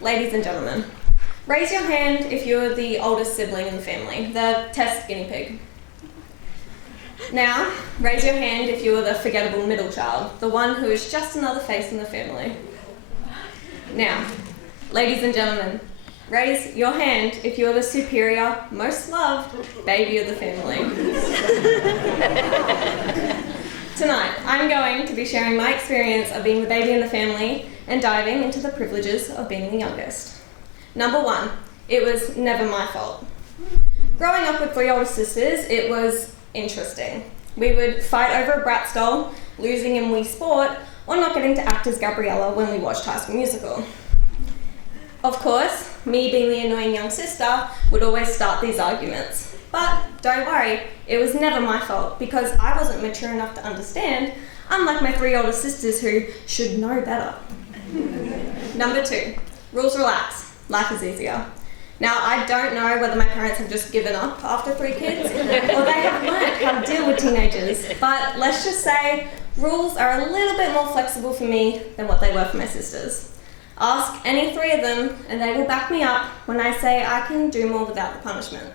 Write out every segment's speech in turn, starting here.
ladies and gentlemen. Raise your hand if you're the oldest sibling in the family, the test guinea pig. Now, raise your hand if you're the forgettable middle child, the one who is just another face in the family. Now, ladies and gentlemen, raise your hand if you're the superior, most loved baby of the family. Tonight, I'm going to be sharing my experience of being the baby in the family and diving into the privileges of being the youngest. Number one, it was never my fault. Growing up with 3 older sisters, it was interesting. We would fight over a Bratz doll, losing in Wii Sport, or not getting to act as Gabriella when we watched High School Musical. Of course, me being the annoying young sister would always start these arguments. But don't worry, it was never my fault because I wasn't mature enough to understand, unlike my 3 older sisters who should know better. Number 2, rules relax. Life is easier. Now, I don't know whether my parents have just given up after 3 kids or they have learned how to deal with teenagers, but let's just say rules are a little bit more flexible for me than what they were for my sisters. Ask any 3 of them and they will back me up when I say I can do more without the punishment.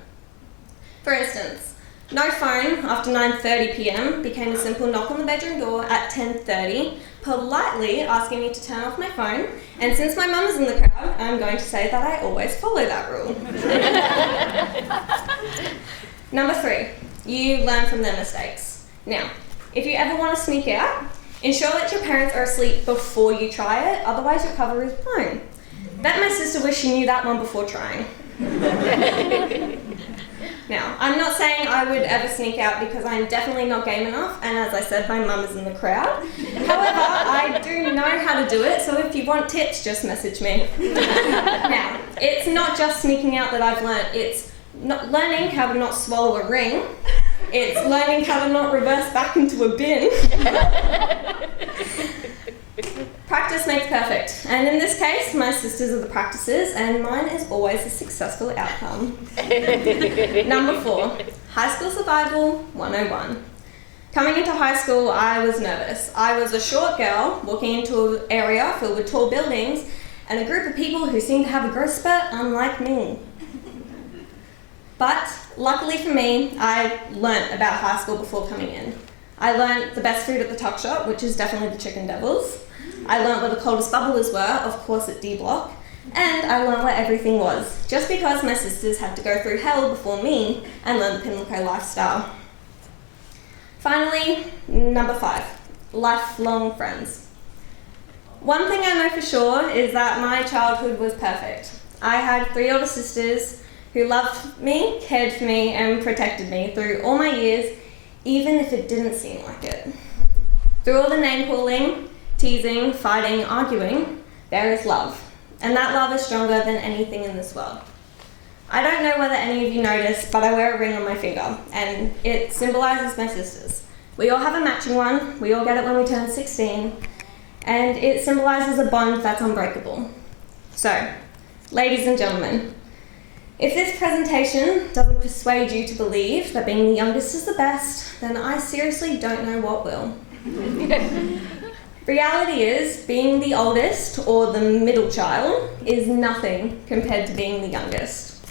For instance, no phone after 9:30 p.m. became a simple knock on the bedroom door at 10:30, politely asking me to turn off my phone, and since my mum is in the crowd, I'm going to say that I always follow that rule. Number 3, you learn from their mistakes. Now, if you ever want to sneak out, ensure that your parents are asleep before you try it, otherwise your cover is blown. Bet my sister wished she knew that one before trying. Now, I'm not saying I would ever sneak out because I'm definitely not game enough, and as I said, my mum is in the crowd. However, I do know how to do it, so if you want tips, just message me. Now, it's not just sneaking out that I've learnt, it's learning how to not swallow a ring, it's learning how to not reverse back into a bin. Practice makes perfect, and in this case, my sisters are the practices, and mine is always a successful outcome. Number 4, high school survival 101. Coming into high school, I was nervous. I was a short girl walking into an area filled with tall buildings, and a group of people who seemed to have a growth spurt unlike me. But luckily for me, I learnt about high school before coming in. I learnt the best food at the tuck shop, which is definitely the Chicken Devils. I learnt where the coldest bubblers were, of course at D Block, and I learnt where everything was, just because my sisters had to go through hell before me and learn the Pimlico lifestyle. Finally, number 5, lifelong friends. One thing I know for sure is that my childhood was perfect. I had 3 older sisters who loved me, cared for me, and protected me through all my years, even if it didn't seem like it. Through all the name-calling, teasing, fighting, arguing, there is love. And that love is stronger than anything in this world. I don't know whether any of you noticed, but I wear a ring on my finger, and it symbolises my sisters. We all have a matching one, we all get it when we turn 16, and it symbolises a bond that's unbreakable. So, ladies and gentlemen, if this presentation doesn't persuade you to believe that being the youngest is the best, then I seriously don't know what will. Reality is, being the oldest, or the middle child, is nothing compared to being the youngest.